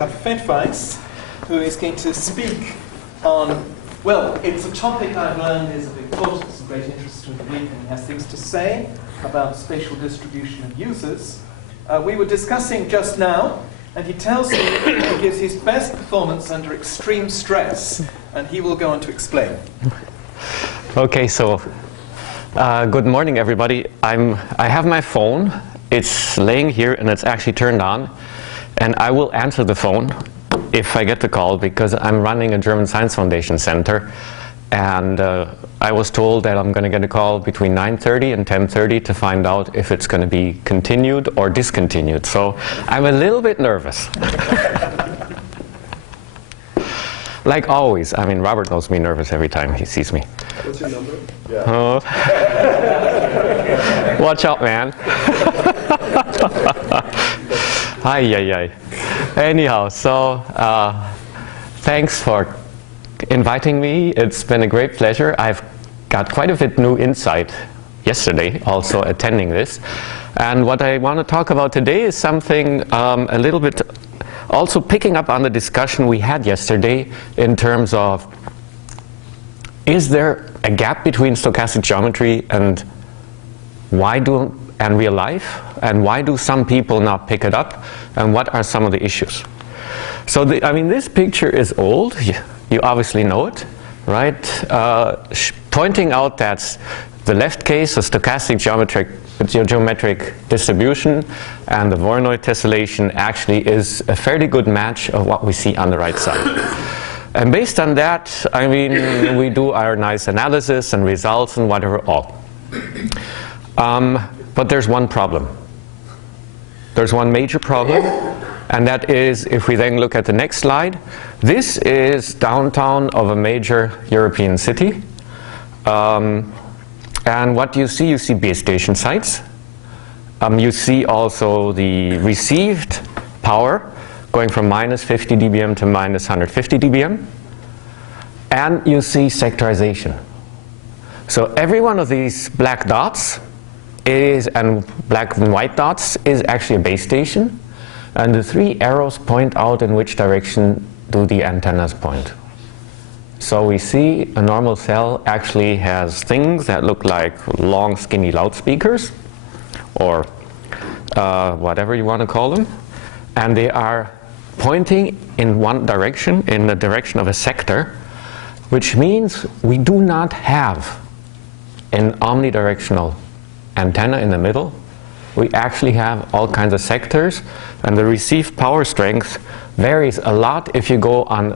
Gerhard Fettweis, who is going to speak on, well, it's a topic I've learned is of importance and great interest to me, and he has things to say about spatial distribution of users. We were discussing just now, and he tells me he gives his best performance under extreme stress, and he will go on to explain. Okay, so good morning, everybody. I have my phone. It's laying here, and it's actually turned on. And I will answer the phone if I get the call, because I'm running a German Science Foundation Center, and I was told that I'm going to get a call between 9:30 and 10:30 to find out if it's going to be continued or discontinued. So I'm a little bit nervous. Like always. I mean, Robert knows me nervous every time he sees me. What's your number? Yeah. Watch out, man. Hi. Anyhow, so thanks for inviting me. It's been a great pleasure. I've got quite a bit new insight yesterday, also attending this. And what I want to talk about today is something a little bit also picking up on the discussion we had yesterday in terms of, is there a gap between stochastic geometry and real life, and why do some people not pick it up, and what are some of the issues? So this picture is old. You obviously know it, right? Pointing out that the left case, a stochastic geometric distribution, and the Voronoi tessellation actually is a fairly good match of what we see on the right side. And based on that, we do our nice analysis and results and whatever all. But there's one problem. There's one major problem, and that is, if we then look at the next slide, this is downtown of a major European city. And what you see base station sites. You see also the received power going from minus 50 dBm to minus 150 dBm. And you see sectorization. So every one of these black dots and black and white dots is actually a base station, and the three arrows point out in which direction do the antennas point. So we see a normal cell actually has things that look like long skinny loudspeakers, or whatever you want to call them, and they are pointing in one direction, in the direction of a sector, which means we do not have an omnidirectional antenna in the middle. We actually have all kinds of sectors, and the received power strength varies a lot if you go on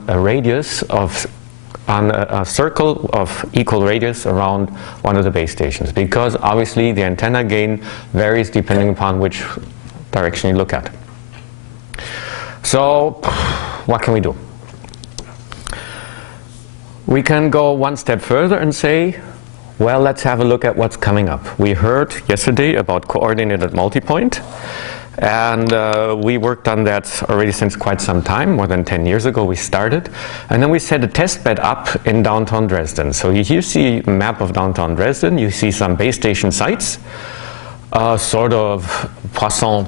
a circle of equal radius around one of the base stations, because obviously the antenna gain varies depending upon which direction you look at. So what can we do? We can go one step further and say, well, let's have a look at what's coming up. We heard yesterday about coordinated multipoint, and we worked on that already since quite some time. More than 10 years ago we started, and then we set a test bed up in downtown Dresden. So here you see a map of downtown Dresden. You see some base station sites, sort of Poisson,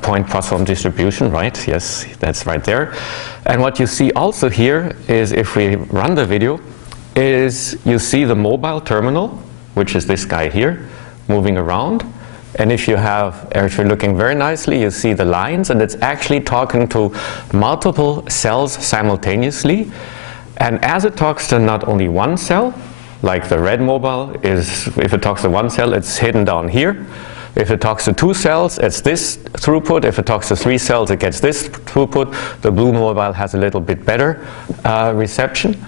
point Poisson distribution, right? Yes, that's right there. And what you see also here is, if we run the video, is you see the mobile terminal, which is this guy here, moving around. And if you're looking very nicely, you see the lines, and it's actually talking to multiple cells simultaneously. And as it talks to not only one cell, like the red mobile is, if it talks to one cell, it's hidden down here. If it talks to two cells, it's this throughput. If it talks to three cells, it gets this throughput. The blue mobile has a little bit better reception.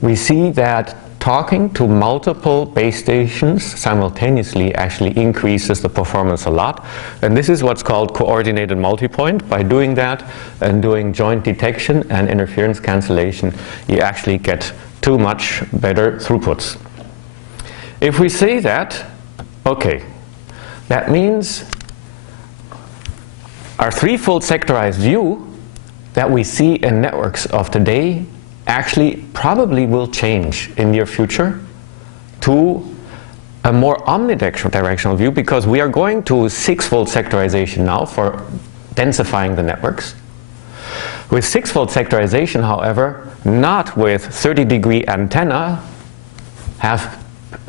We see that talking to multiple base stations simultaneously actually increases the performance a lot. And this is what's called coordinated multipoint. By doing that and doing joint detection and interference cancellation, you actually get too much better throughputs. If we say that, okay, that means our threefold sectorized view that we see in networks of today actually probably will change in near future to a more omnidirectional view, because we are going to six-fold sectorization now for densifying the networks. With 6-fold sectorization, however, not with 30-degree antenna, half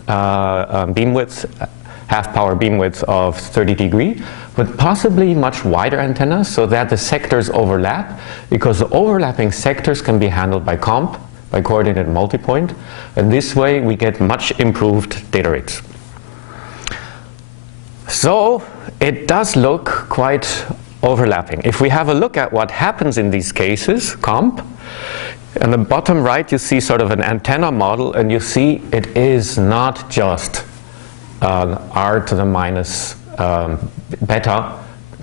power beam width of 30 degree, but possibly much wider antennas so that the sectors overlap, because the overlapping sectors can be handled by comp, by coordinated multipoint, and this way we get much improved data rates. So it does look quite overlapping. If we have a look at what happens in these cases, comp, on the bottom right you see sort of an antenna model, and you see it is not just r to the minus beta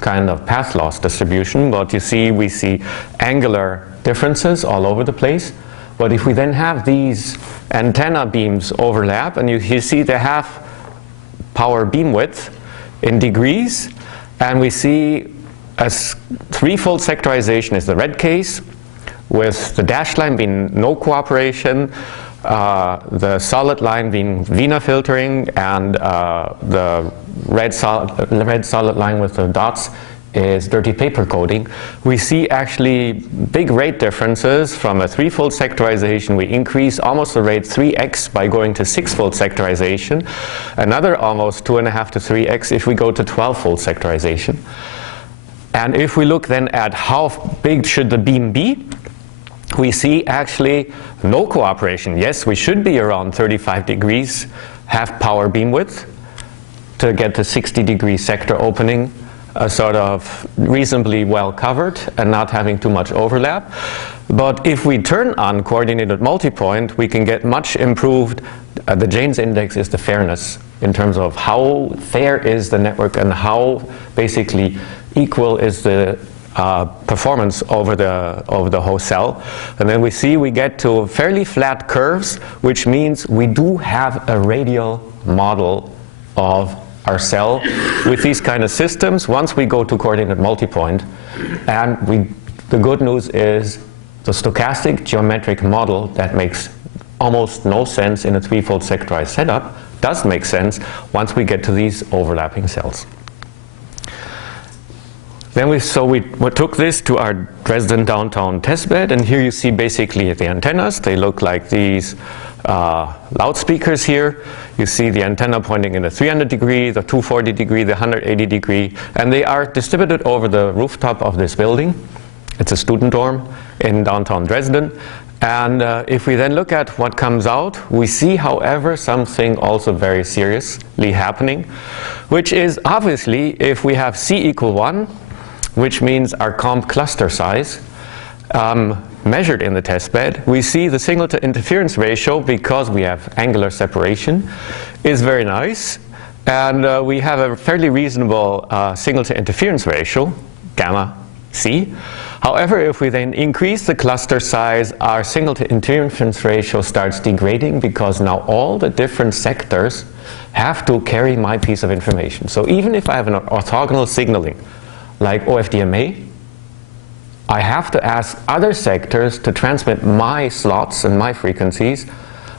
kind of path loss distribution, but we see angular differences all over the place. But if we then have these antenna beams overlap, and you see they have power beam width in degrees, and we see a 3-fold sectorization is the red case, with the dashed line being no cooperation, the solid line being Wiener filtering, and the red solid line with the dots is dirty paper coding. We see actually big rate differences. From a 3-fold sectorization, we increase almost the rate 3x by going to 6-fold sectorization, another almost 2.5 to 3x if we go to 12-fold sectorization. And if we look then at how big should the beam be, we see actually no cooperation. Yes, we should be around 35 degrees half power beam width to get the 60-degree sector opening sort of reasonably well covered and not having too much overlap. But if we turn on coordinated multipoint, we can get much improved. The Jane's index is the fairness in terms of how fair is the network and how basically equal is the performance over the whole cell. And then we get to fairly flat curves, which means we do have a radial model of our cell with these kind of systems once we go to coordinate multipoint. And the good news is the stochastic geometric model that makes almost no sense in a 3-fold sectorized setup does make sense once we get to these overlapping cells. Then we took this to our Dresden downtown testbed, and here you see basically the antennas. They look like these loudspeakers here. You see the antenna pointing in the 300 degree, the 240 degree, the 180 degree, and they are distributed over the rooftop of this building. It's a student dorm in downtown Dresden. And if we then look at what comes out, we see, however, something also very seriously happening, which is obviously if we have C equal 1, which means our comp cluster size, measured in the testbed, we see the signal to interference ratio, because we have angular separation, is very nice. And we have a fairly reasonable signal to interference ratio, gamma C. However, if we then increase the cluster size, our signal to interference ratio starts degrading, because now all the different sectors have to carry my piece of information. So even if I have an orthogonal signaling, like OFDMA, I have to ask other sectors to transmit my slots and my frequencies,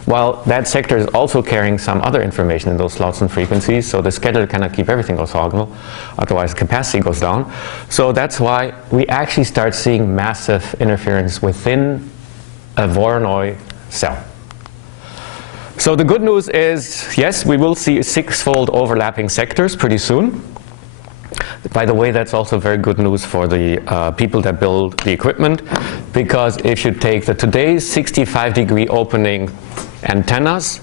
while that sector is also carrying some other information in those slots and frequencies, so the scheduler cannot keep everything orthogonal, otherwise capacity goes down. So that's why we actually start seeing massive interference within a Voronoi cell. So the good news is, yes, we will see 6-fold overlapping sectors pretty soon. By the way, that's also very good news for the people that build the equipment, because if you take today's 65-degree opening antennas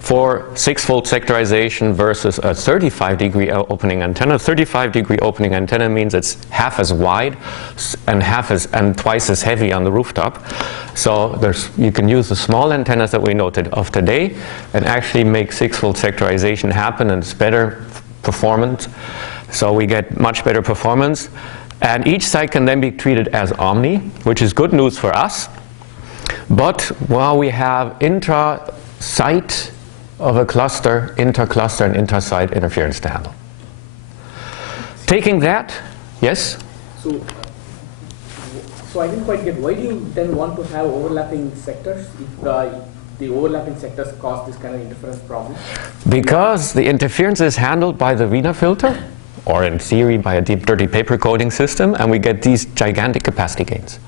for 6-fold sectorization versus a 35-degree opening antenna, 35-degree opening antenna means it's half as wide and twice as heavy on the rooftop. So you can use the small antennas that we know of today and actually make 6-fold sectorization happen, and it's better performance. So we get much better performance, and each site can then be treated as omni, which is good news for us. But while we have intra-site of a cluster, inter-cluster and inter-site interference to handle. Taking that, yes? So I didn't quite get, why do you then want to have overlapping sectors if the overlapping sectors cause this kind of interference problem? Because the interference is handled by the Wiener filter, or in theory by a deep dirty paper coding system, and we get these gigantic capacity gains.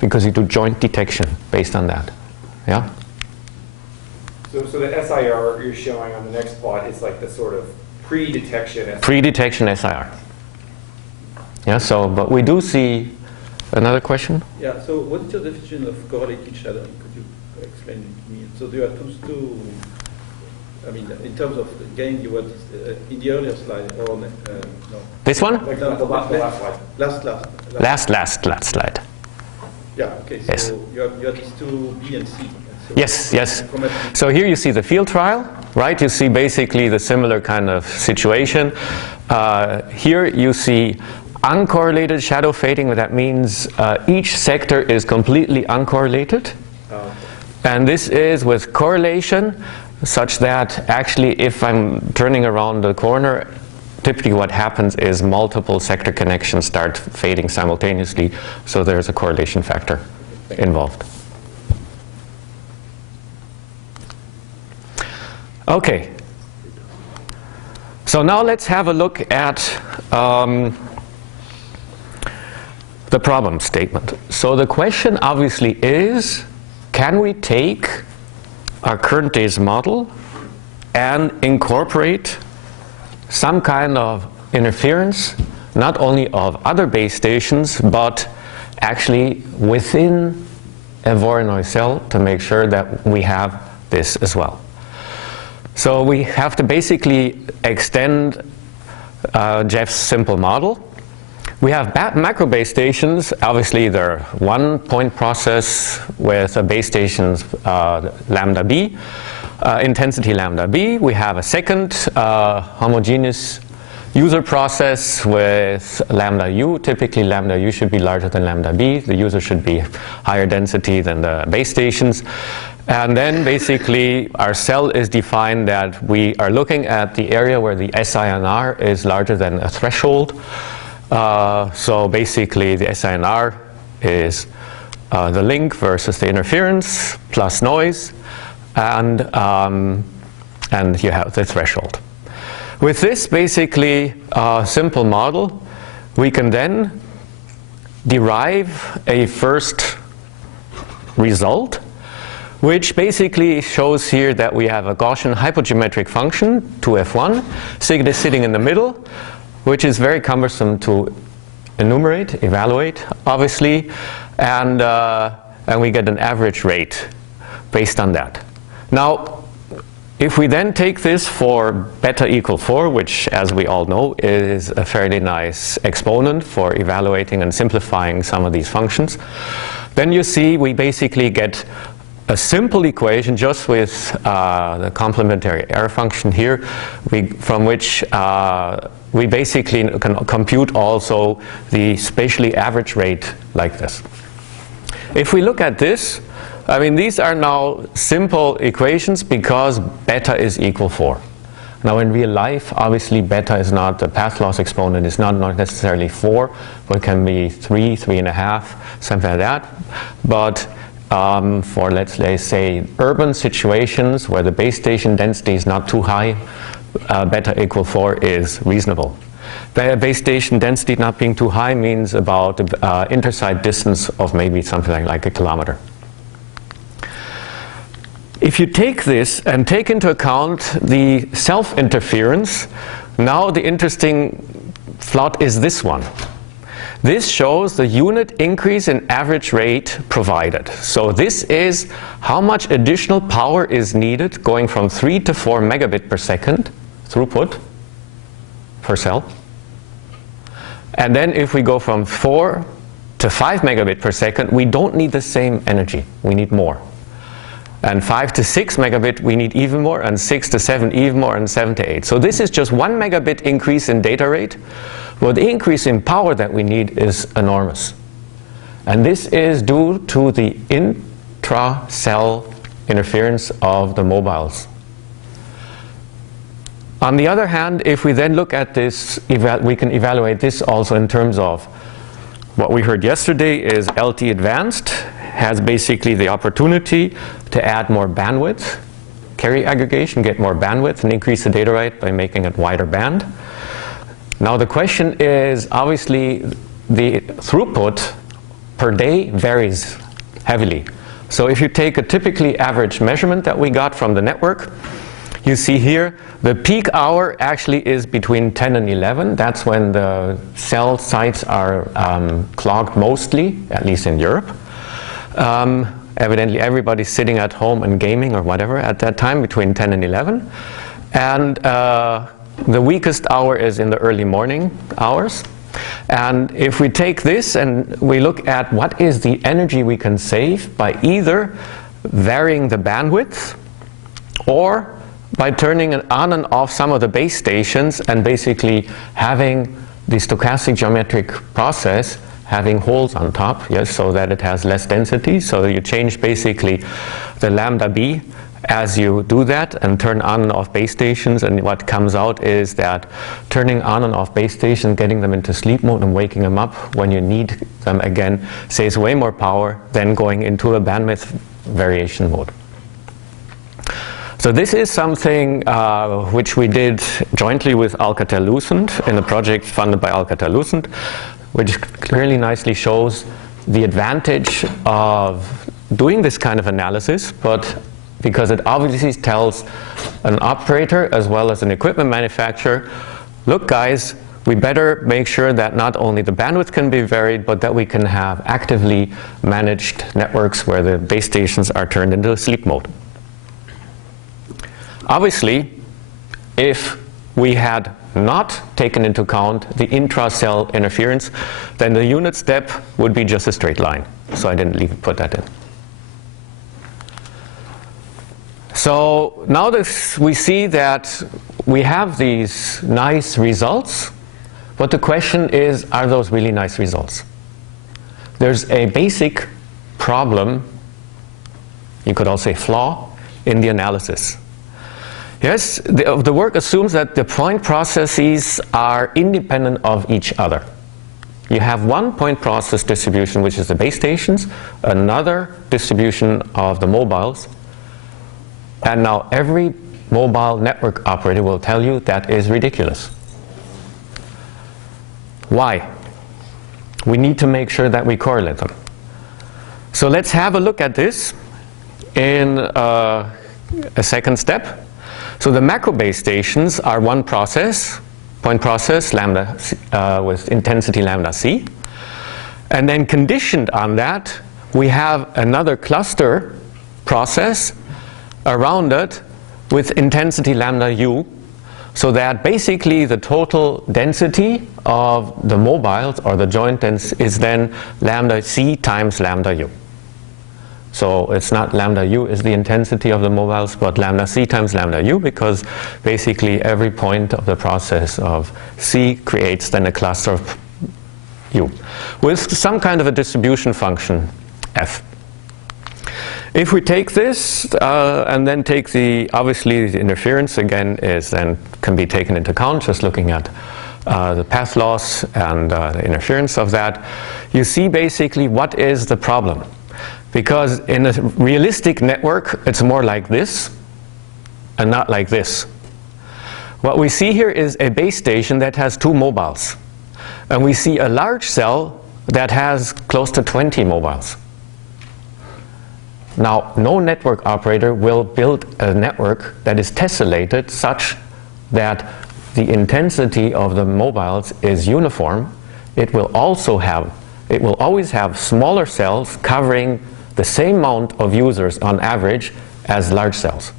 because you do joint detection based on that. Yeah? So the SIR you're showing on the next plot is like the sort of pre-detection SIR. Pre-detection SIR. Yeah, so, but we do see another question? Yeah, so what is your definition of correlated shadowing? Could you explain it to me? So do you have two I mean, in terms of gain, you were in the earlier slide, or no? This one? Like the last slide. Last slide. Yeah, okay, so Yes. you have these two B and C. So Yes. So here you see the field trial, right? You see basically the similar kind of situation. Here you see uncorrelated shadow fading. That means each sector is completely uncorrelated. And this is with correlation, such that actually if I'm turning around the corner, typically what happens is multiple sector connections start fading simultaneously, so there's a correlation factor involved. Okay, so now let's have a look at the problem statement. So the question obviously is, can we take our current day's model and incorporate some kind of interference, not only of other base stations, but actually within a Voronoi cell to make sure that we have this as well. So we have to basically extend Jeff's simple model. We have macro base stations. Obviously, they're one point process with a base station's lambda b, intensity lambda b. We have a second homogeneous user process with lambda u. Typically, lambda u should be larger than lambda b. The user should be higher density than the base stations. And then basically, our cell is defined that we are looking at the area where the SINR is larger than a threshold. So basically the SINR is the link versus the interference plus noise, and you have the threshold. With this basically simple model, we can then derive a first result, which basically shows here that we have a Gaussian hypogeometric function, 2f1, sigma sitting in the middle, which is very cumbersome to evaluate, obviously, and we get an average rate based on that. Now, if we then take this for beta equal 4, which, as we all know, is a fairly nice exponent for evaluating and simplifying some of these functions, then you see we basically get a simple equation just with the complementary error function here, from which we basically can compute also the spatially average rate like this. If we look at this, I mean, these are now simple equations because beta is equal 4. Now in real life, obviously beta is not, the path loss exponent is not necessarily 4, but it can be 3, 3.5, something like that. But for, let's say, urban situations where the base station density is not too high, beta equal 4 is reasonable. The base station density not being too high means about the intersite distance of maybe something like a kilometer. If you take this and take into account the self-interference, now the interesting plot is this one. This shows the unit increase in average rate provided. So this is how much additional power is needed going from 3 to 4 megabit per second throughput per cell. And then if we go from 4 to 5 megabit per second, we don't need the same energy, we need more. And 5 to 6 megabit, we need even more, and 6 to 7 even more, and 7 to 8. So this is just 1 megabit increase in data rate. Well, the increase in power that we need is enormous. And this is due to the intra-cell interference of the mobiles. On the other hand, if we then look at this, we can evaluate this also in terms of what we heard yesterday is LT advanced has basically the opportunity to add more bandwidth, carry aggregation, get more bandwidth, and increase the data rate by making it wider band. Now the question is, obviously, the throughput per day varies heavily. So if you take a typically average measurement that we got from the network, you see here the peak hour actually is between 10 and 11. That's when the cell sites are clogged mostly, at least in Europe. Evidently everybody's sitting at home and gaming or whatever at that time between 10 and 11. And the weakest hour is in the early morning hours. And if we take this and we look at what is the energy we can save by either varying the bandwidth or by turning on and off some of the base stations and basically having the stochastic geometric process having holes on top, yes, so that it has less density. So you change basically the lambda b as you do that and turn on and off base stations, and what comes out is that turning on and off base stations, getting them into sleep mode and waking them up when you need them again saves way more power than going into a bandwidth variation mode. So this is something which we did jointly with Alcatel-Lucent in a project funded by Alcatel-Lucent, which clearly nicely shows the advantage of doing this kind of analysis, but because it obviously tells an operator as well as an equipment manufacturer, look guys, we better make sure that not only the bandwidth can be varied, but that we can have actively managed networks where the base stations are turned into sleep mode. Obviously, if we had not taken into account the intra-cell interference, then the unit step would be just a straight line. So I didn't put that in. So now we see that we have these nice results, but the question is, are those really nice results? There's a basic problem, you could also say flaw, in the analysis. Yes, the work assumes that the point processes are independent of each other. You have one point process distribution, which is the base stations, another distribution of the mobiles, and now every mobile network operator will tell you that is ridiculous. Why? We need to make sure that we correlate them. So let's have a look at this in a second step. So the macro base stations are one process, point process, lambda with intensity lambda c. And then conditioned on that, we have another cluster process around it with intensity lambda u, so that basically the total density of the mobiles or the joint is then lambda c times lambda u. So it's not lambda u is the intensity of the mobiles, but lambda c times lambda u, because basically every point of the process of c creates then a cluster of u with some kind of a distribution function f. If we take this and then take obviously the interference again can be taken into account, just looking at the path loss and the interference of that, you see basically what is the problem. Because in a realistic network, it's more like this and not like this. What we see here is a base station that has 2 mobiles. And we see a large cell that has close to 20 mobiles. Now, no network operator will build a network that is tessellated such that the intensity of the mobiles is uniform. It will always have smaller cells covering the same amount of users on average as large cells.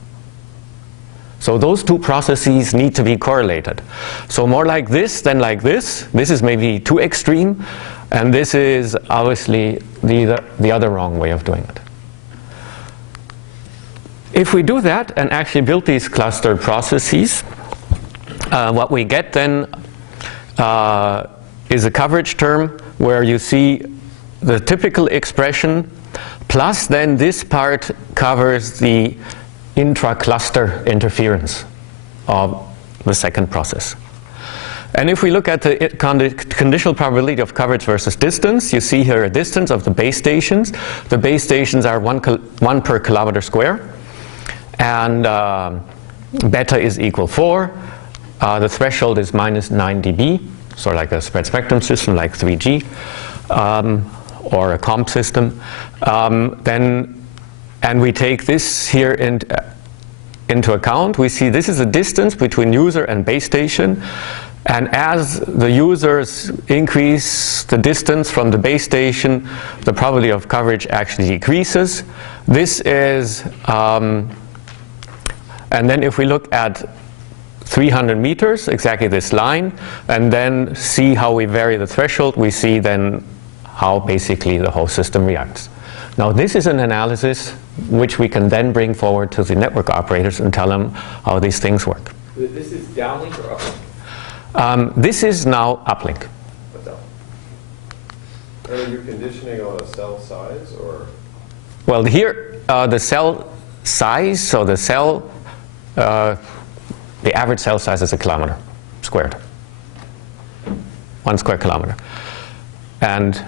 So those two processes need to be correlated. So more like this than like this. This is maybe too extreme, and this is obviously the other wrong way of doing it. If we do that and actually build these clustered processes, what we get then is a coverage term where you see the typical expression plus then this part covers the intra-cluster interference of the second process. And if we look at the conditional probability of coverage versus distance, you see here a distance of the base stations. The base stations are 1 per kilometer square, and beta is equal 4. The threshold is minus 9 dB, so like a spread spectrum system like 3G. or a comp system, and we take this here into account, we see this is the distance between user and base station. And as the users increase the distance from the base station, the probability of coverage actually decreases. This is, and then if we look at 300 meters, exactly this line, and then see how we vary the threshold, we see then how basically the whole system reacts. Now this is an analysis which we can then bring forward to the network operators and tell them how these things work. This is downlink or uplink? This is now uplink. What's up? Are you conditioning on a cell size, or? Well, here the cell size, so the cell, the average cell size is 1 kilometer squared. 1 square kilometer. And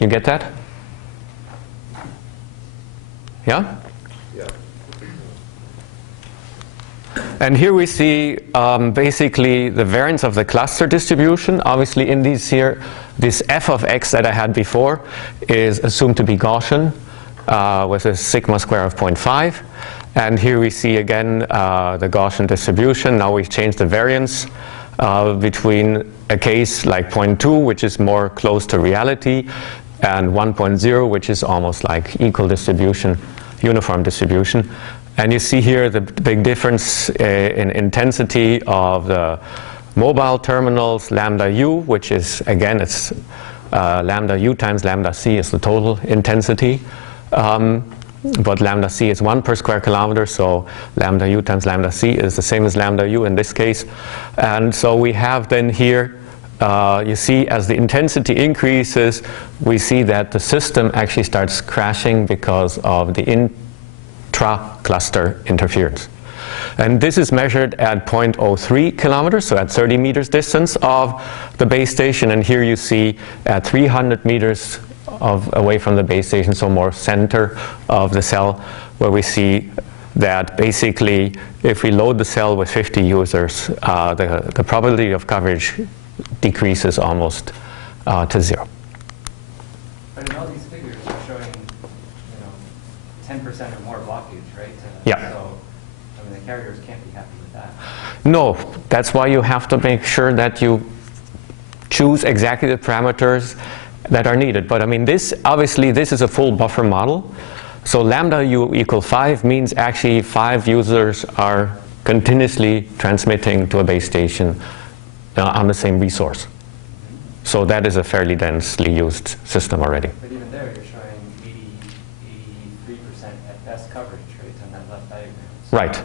you get that? Yeah? Yeah. And here we see basically the variance of the cluster distribution. Obviously in these here, this f of x that I had before is assumed to be Gaussian with a sigma square of 0.5. And here we see again the Gaussian distribution. Now we've changed the variance between a case like 0.2, which is more close to reality, and 1.0, which is almost like equal distribution, uniform distribution. And you see here the big difference in intensity of the mobile terminals, lambda u, which is, again, it's lambda u times lambda c is the total intensity. But lambda c is 1 per square kilometer, so lambda u times lambda c is the same as lambda u in this case. And so we have then here, you see as the intensity increases, we see that the system actually starts crashing because of the intra-cluster interference. And this is measured at 0.03 kilometers, so at 30 meters distance of the base station. And here you see at 300 meters away from the base station, so more center of the cell, where we see that basically if we load the cell with 50 users, the probability of coverage decreases almost to 0. But in all these figures, you're showing, 10% or more blockage, right? Yeah. So, I mean, the carriers can't be happy with that. No, that's why you have to make sure that you choose exactly the parameters that are needed. But I mean, obviously this is a full buffer model. So lambda u equal 5 means actually 5 users are continuously transmitting to a base station on the same resource. So that is a fairly densely used system already. But even there, you're showing 83% at best coverage, right, on that left diagram. So Right.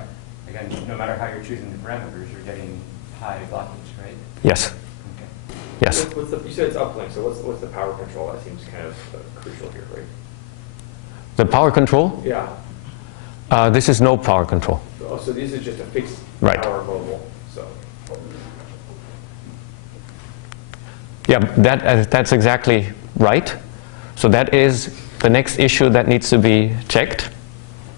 Again, no matter how you're choosing the parameters, you're getting high blockage, right? Yes. Okay. Yes. You said it's uplink, so what's the power control? That seems kind of crucial here, right? The power control? Yeah. This is no power control. So this is just a fixed Right. power mobile. So. Yeah, that's exactly right. So that is the next issue that needs to be checked,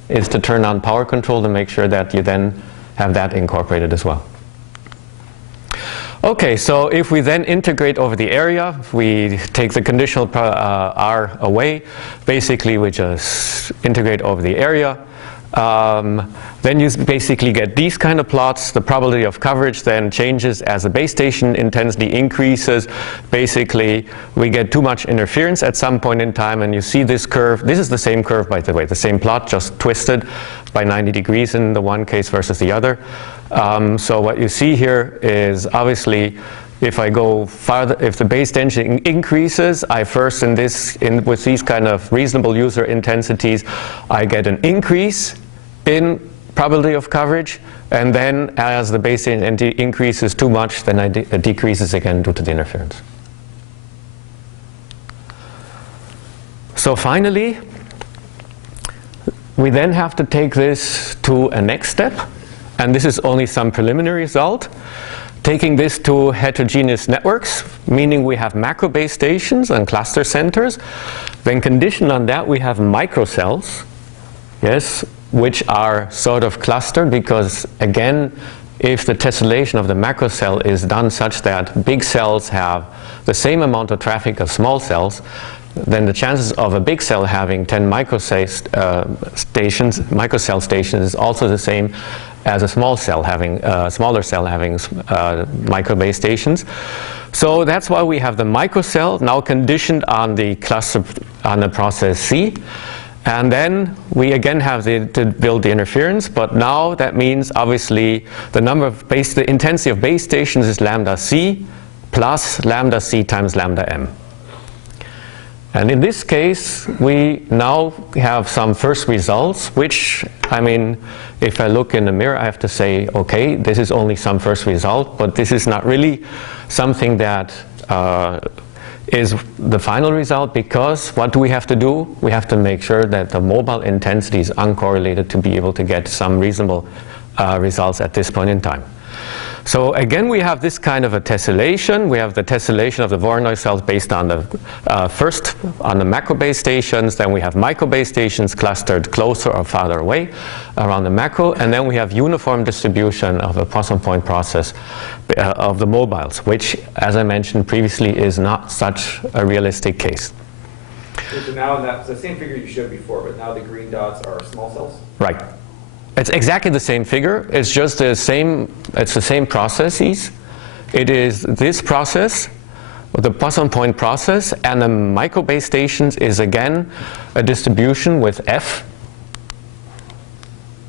is to turn on power control to make sure that you then have that incorporated as well. Okay, so if we then integrate over the area, we take the conditional R away, basically we just integrate over the area. Then you basically get these kind of plots. The probability of coverage then changes as the base station intensity increases. Basically, we get too much interference at some point in time, and you see this curve. This is the same curve, by the way, the same plot, just twisted by 90 degrees in the one case versus the other. So what you see here is obviously, if I go farther, if the base density increases, I first with these kind of reasonable user intensities, I get an increase in probability of coverage, and then as the base density increases too much, then it decreases again due to the interference. So finally, we then have to take this to a next step, and this is only some preliminary result. Taking this to heterogeneous networks, meaning we have macro base stations and cluster centers. Then conditioned on that, we have microcells, yes, which are sort of clustered because, again, if the tessellation of the macro cell is done such that big cells have the same amount of traffic as small cells, then the chances of a big cell having 10 microcell stations is also the same as a small cell having smaller cell having microbase stations. So that's why we have the microcell now conditioned on the cluster on the process C. And then we again have to build the interference, but now that means obviously the intensity of base stations is lambda C plus lambda C times lambda M. And in this case, we now have some first results, which, I mean, if I look in the mirror, I have to say, okay, this is only some first result, but this is not really something that is the final result, because what do we have to do? We have to make sure that the mobile intensity is uncorrelated to be able to get some reasonable results at this point in time. So again, we have this kind of a tessellation. We have the tessellation of the Voronoi cells based on the first on the macro base stations. Then we have micro base stations clustered closer or farther away around the macro. And then we have uniform distribution of the Poisson point process of the mobiles, which, as I mentioned previously, is not such a realistic case. So now that's the same figure you showed before, but now the green dots are small cells? Right. It's exactly the same figure. It's just the same processes. It is this process, the Poisson point process, and the microbase stations is again a distribution with F.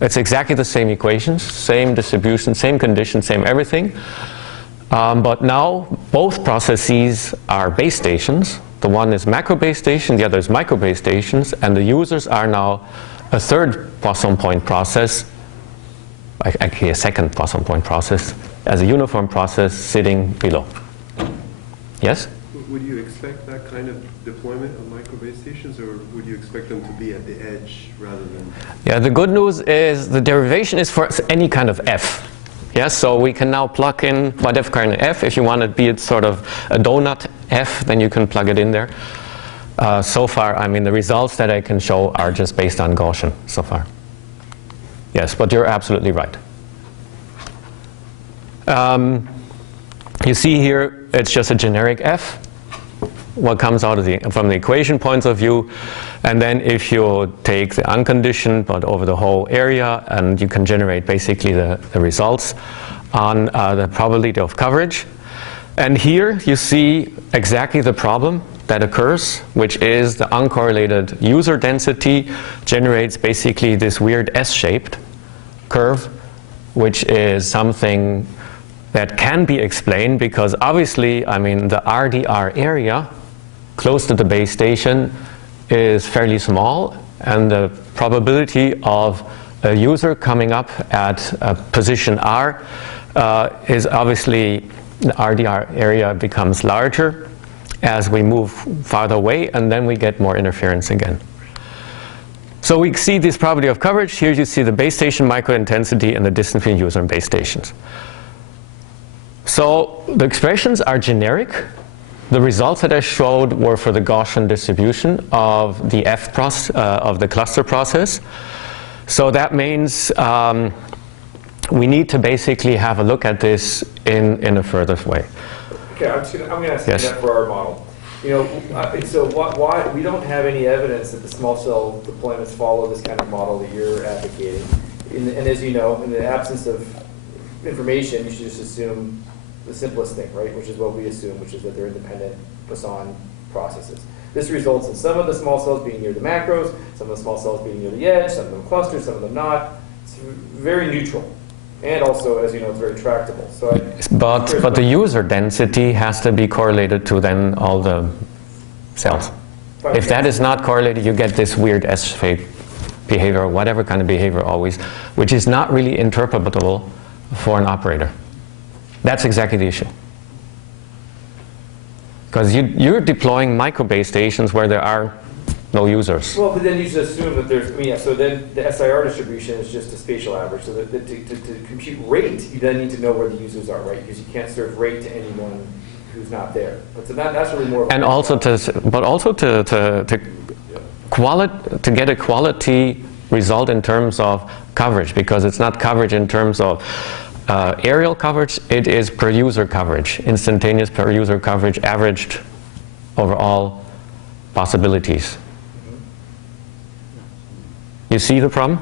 It's exactly the same equations, same distribution, same condition, same everything. But now both processes are base stations. The one is macro base station, the other is micro base stations, and the users are now a third Poisson point process, actually a second Poisson point process, as a uniform process sitting below. Yes? Would you expect that kind of deployment of microbase stations, or would you expect them to be at the edge rather than? Yeah, the good news is the derivation is for any kind of F. Yes, so we can now plug in whatever kind of F. If you want it to be sort of a donut F, then you can plug it in there. So far, I mean, the results that I can show are just based on Gaussian so far. Yes, but you're absolutely right. You see here, it's just a generic F, what comes out of from the equation points of view. And then if you take the unconditioned, but over the whole area, and you can generate basically the results on the probability of coverage. And here you see exactly the problem that occurs, which is the uncorrelated user density generates basically this weird S-shaped curve, which is something that can be explained because obviously, I mean, the RDR area close to the base station is fairly small, and the probability of a user coming up at position R is obviously the RDR area becomes larger as we move farther away, and then we get more interference again. So we see this probability of coverage. Here you see the base station microintensity and the distance between user and base stations. So the expressions are generic. The results that I showed were for the Gaussian distribution of the of the cluster process. So that means we need to basically have a look at this in a further way. Okay, I'm going to ask you Yes. that for our model. You know, so why we don't have any evidence that the small cell deployments follow this kind of model that you're advocating. And as you know, in the absence of information, you should just assume the simplest thing, right? Which is what we assume, which is that they're independent Poisson processes. This results in some of the small cells being near the macros, some of the small cells being near the edge, some of them clustered, some of them not. It's very neutral. And also, as you know, it's very tractable. So but the user density has to be correlated to then all the cells. If that is not correlated, you get this weird S-shaped behavior, or whatever kind of behavior always, which is not really interpretable for an operator. That's exactly the issue. Because you're deploying microbase stations where there are no users. Well, but then you just assume that there's, I mean, yeah, so then the SIR distribution is just a spatial average. So that to compute rate, you then need to know where the users are, right? Because you can't serve rate to anyone who's not there. But so that's really more. And also to get a quality result in terms of coverage, because it's not coverage in terms of aerial coverage, it is per user coverage, instantaneous per user coverage averaged over all possibilities. You see the problem?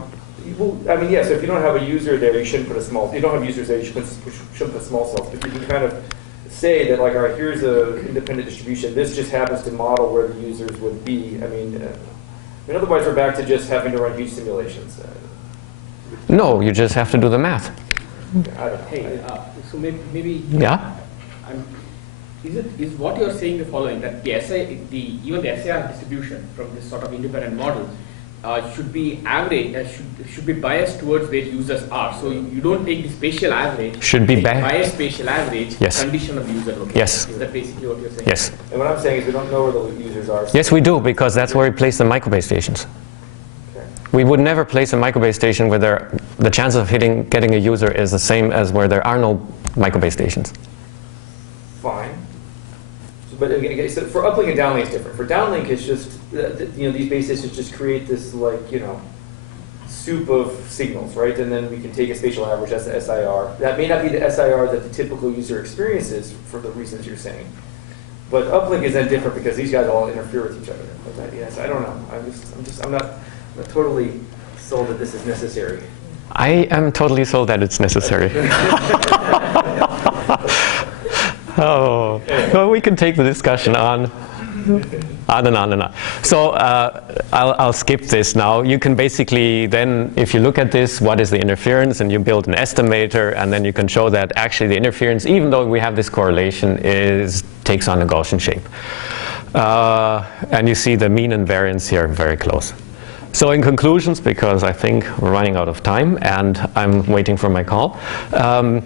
Well, I mean, yes, if you don't have a user there, you shouldn't put a small, you don't have users there, you shouldn't put small cells. But you can kind of say that, like, all right, here's an independent distribution. This just happens to model where the users would be. I mean, otherwise we're back to just having to run huge simulations. No, you just have to do the math. I don't know. Hey, so maybe Yeah? is what you're saying the following, that even the SAR distribution from this sort of independent model should be average, should be biased towards where users are. So you don't take the spatial average. Should be biased spatial average. Yes. Condition of user location. Yes. Is that basically what you're saying? Yes. And what I'm saying is we don't know where the users are. Yes, we do, because that's where we place the microbase stations. Okay. We would never place a microbase station where the chance of getting a user is the same as where there are no microbase stations. Fine. But again, so for uplink and downlink, it's different. For downlink, it's just these base stations just create this soup of signals, right? And then we can take a spatial average. That's the SIR. That may not be the SIR that the typical user experiences for the reasons you're saying. But uplink is then different because these guys all interfere with each other. But yes, I don't know. I'm not totally sold that this is necessary. I am totally sold that it's necessary. Oh, well, we can take the discussion on and on and on. So I'll skip this now. You can basically then, if you look at this, what is the interference, and you build an estimator, and then you can show that actually the interference, even though we have this correlation, takes on a Gaussian shape. And you see the mean and variance here very close. So in conclusions, because I think we're running out of time and I'm waiting for my call, the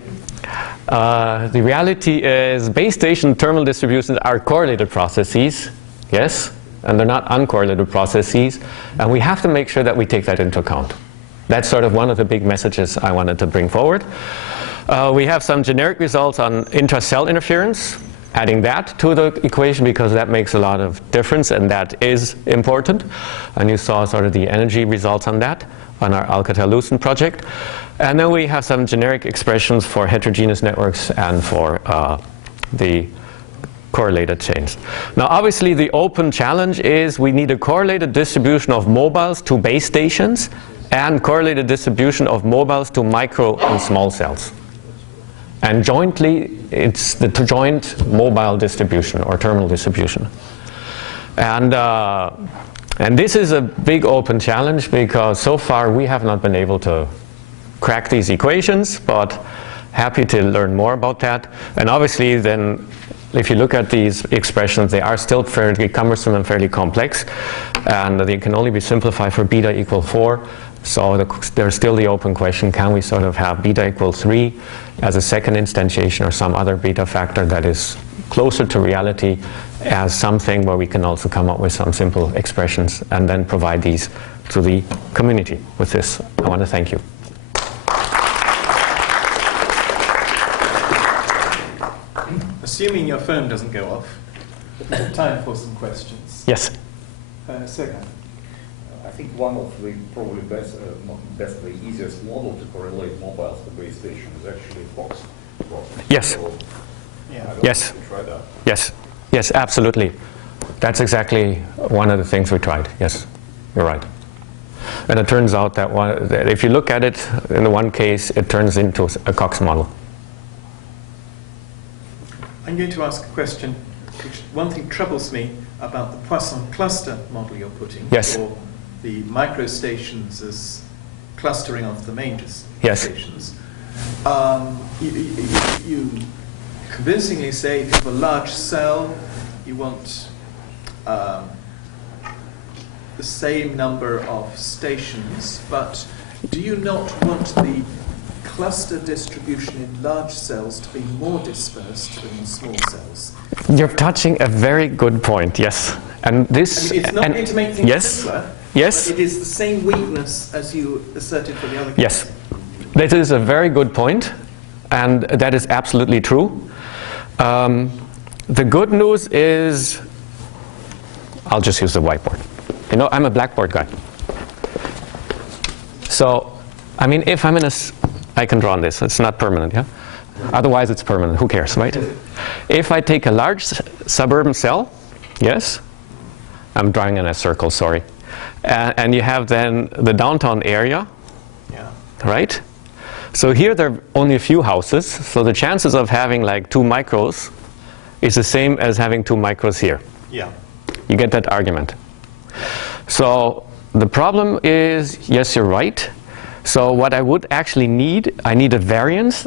reality is base station terminal distributions are correlated processes, yes, and they're not uncorrelated processes, and we have to make sure that we take that into account. That's sort of one of the big messages I wanted to bring forward. We have some generic results on intra-cell interference, adding that to the equation because that makes a lot of difference and that is important, and you saw sort of the energy results on that on our Alcatel-Lucent project. And then we have some generic expressions for heterogeneous networks and for the correlated chains. Now obviously the open challenge is we need a correlated distribution of mobiles to base stations and correlated distribution of mobiles to micro and small cells. And jointly it's the joint mobile distribution or terminal distribution. And this is a big open challenge because so far we have not been able to crack these equations, but happy to learn more about that. And obviously then if you look at these expressions, they are still fairly cumbersome and fairly complex, and they can only be simplified for beta equal 4. So there's still the open question, can we sort of have beta equal 3 as a second instantiation or some other beta factor that is closer to reality as something where we can also come up with some simple expressions and then provide these to the community. With this, I want to thank you. Assuming your phone doesn't go off, we have time for some questions. Yes. Sergei. I think one of the probably the easiest model to correlate mobiles to base station is actually Fox process. Yes. So Yeah. Yes. try that. Yes. Yes, absolutely. That's exactly one of the things we tried. Yes, you're right. And it turns out that if you look at it, in the one case, it turns into a Cox model. I'm going to ask a question. One thing troubles me about the Poisson cluster model you're putting, Yes. or the microstations as clustering of the major Yes. stations. You convincingly say if you have a large cell, you want the same number of stations, but do you not want the cluster distribution in large cells to be more dispersed than in small cells? You're touching a very good point, yes. And this, I mean, it's not going to make things yes, simpler, yes, but it is the same weakness as you asserted for the other case. yes. That is a very good point, and that is absolutely true. The good news is, I'll just use the whiteboard. You know, I'm a blackboard guy. So, I mean, if I'm in I can draw on this. It's not permanent, yeah? Otherwise, it's permanent. Who cares, right? If I take a large suburban cell, yes? I'm drawing in a circle, sorry. And you have then the downtown area, right? So here there are only a few houses, so the chances of having like 2 micros is the same as having 2 micros here. Yeah. You get that argument. So the problem is, yes, you're right. So what I would actually need, I need a variance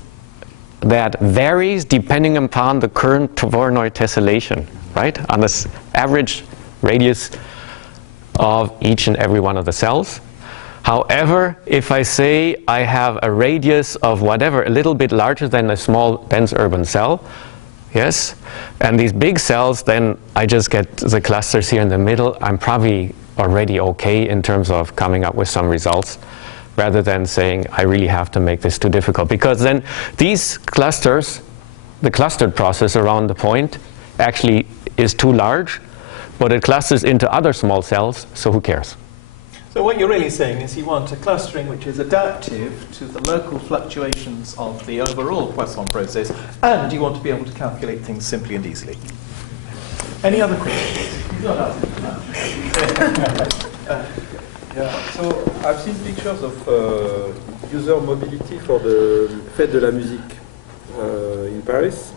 that varies depending upon the current Voronoi tessellation, right? On this average radius of each and every one of the cells. However, if I say I have a radius of whatever, a little bit larger than a small dense urban cell, yes, and these big cells, then I just get the clusters here in the middle. I'm probably already okay in terms of coming up with some results, rather than saying I really have to make this too difficult. Because then these clusters, the clustered process around the point, actually is too large, but it clusters into other small cells, so who cares? So what you're really saying is you want a clustering which is adaptive to the local fluctuations of the overall Poisson process, and you want to be able to calculate things simply and easily. Any other questions? Yeah, so I've seen pictures of user mobility for the Fête de la Musique in Paris.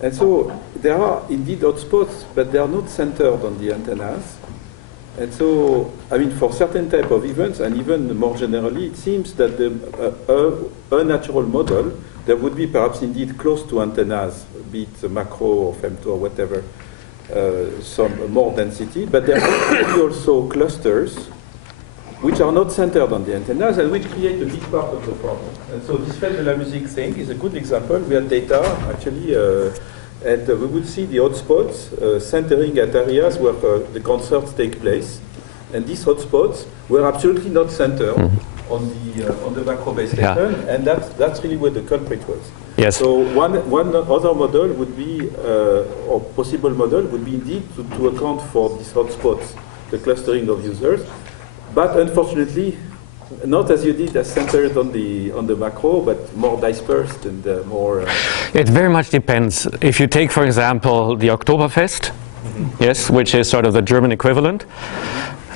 And so there are indeed hotspots, but they are not centered on the antennas. And so, I mean, for certain type of events, and even more generally, it seems that a natural model, there would be perhaps indeed close to antennas, be it macro or femto or whatever, some more density, but there are also clusters which are not centered on the antennas and which create a big part of the problem. And so this Fête de la Musique thing is a good example. We had data, actually, and we would see the hotspots centering at areas where the concerts take place. And these hotspots were absolutely not centered on the macro base station, and that's really where the culprit was. Yes. So one other model would be, or possible model would be indeed to account for these hotspots, the clustering of users. But unfortunately, not as you did, as centered on the macro, but more dispersed and more. It very much depends. If you take, for example, the Oktoberfest, yes, which is sort of the German equivalent,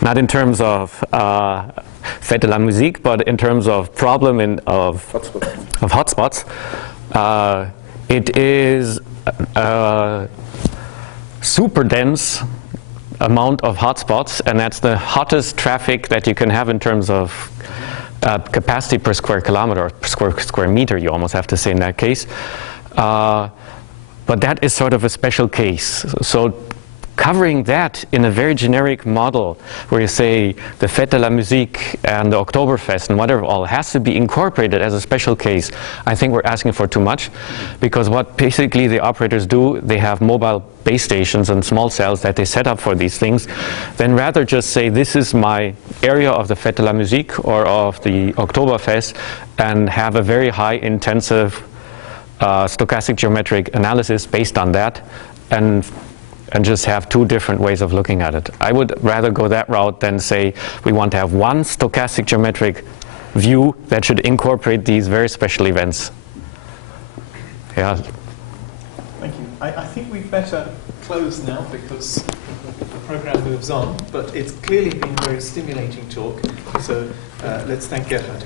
not in terms of Fête de la Musique, but in terms of problem of hotspots, it is super dense amount of hotspots, and that's the hottest traffic that you can have in terms of capacity per square kilometer, or per square meter, you almost have to say in that case. But that is sort of a special case. So covering that in a very generic model where you say the Fête de la Musique and the Oktoberfest and whatever all has to be incorporated as a special case, I think we're asking for too much, because what basically the operators do, they have mobile base stations and small cells that they set up for these things, then rather just say this is my area of the Fête de la Musique or of the Oktoberfest, and have a very high intensive stochastic geometric analysis based on that, and just have two different ways of looking at it. I would rather go that route than say we want to have one stochastic geometric view that should incorporate these very special events. Yeah. Thank you. I think we'd better close now because the program moves on, but it's clearly been a very stimulating talk. So let's thank Gerhard.